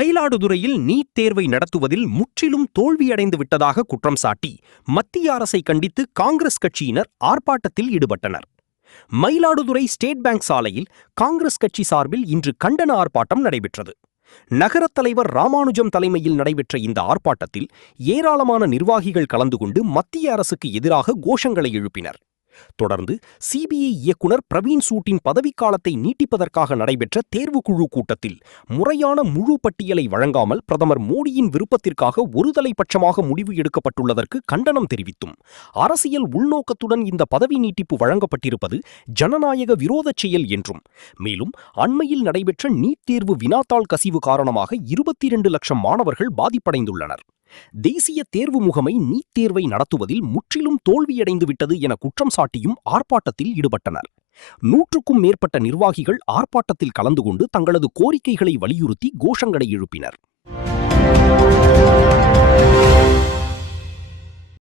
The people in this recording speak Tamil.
மயிலாடுதுறையில் நீட் தேர்வை நடத்துவதில் முற்றிலும் தோல்வியடைந்து விட்டதாக குற்றம் சாட்டி மத்திய அரசை கண்டித்து காங்கிரஸ் கட்சியினர் ஆர்ப்பாட்டத்தில் ஈடுபட்டனர். மயிலாடுதுறை ஸ்டேட் பேங்க் சாலையில் காங்கிரஸ் கட்சி சார்பில் இன்று கண்டன ஆர்ப்பாட்டம் நடைபெற்றது. நகரத் தலைவர் ராமானுஜம் தலைமையில் நடைபெற்ற இந்த ஆர்ப்பாட்டத்தில் ஏராளமான நிர்வாகிகள் கலந்து கொண்டு மத்திய அரசுக்கு எதிராக கோஷங்களை எழுப்பினர். தொடர்ந்து சிபிஐ இயக்குனர் பிரவீன் சூட்டின் பதவிக்காலத்தை நீட்டிப்பதற்காக நடைபெற்ற தேர்வுக்குழு கூட்டத்தில் முறையான முழு பட்டியலை வழங்காமல் பிரதமர் மோடியின் விருப்பத்திற்காக ஒருதலைபட்சமாக முடிவு எடுக்கப்பட்டுள்ளதற்கு கண்டனம் தெரிவித்தும் அரசியல் உள்நோக்கத்துடன் இந்த பதவி நீட்டிப்பு வழங்கப்பட்டிருப்பது ஜனநாயக விரோதச் செயல் என்றும், மேலும் அண்மையில் நடைபெற்ற நீட் தேர்வு வினாத்தாள் கசிவு காரணமாக 22 லட்சம் மாணவர்கள் பாதிப்படைந்துள்ளனர். தேசிய தேர்வு முகமை நீட் தேர்வை நடத்துவதில் முற்றிலும் தோல்வியடைந்து விட்டது என குற்றம் சாட்டியும் ஆர்ப்பாட்டத்தில் ஈடுபட்டனர். 100க்கும் மேற்பட்ட நிர்வாகிகள் ஆர்ப்பாட்டத்தில் கலந்து கொண்டு தங்களது கோரிக்கைகளை வலியுறுத்தி கோஷங்களை எழுப்பினர்.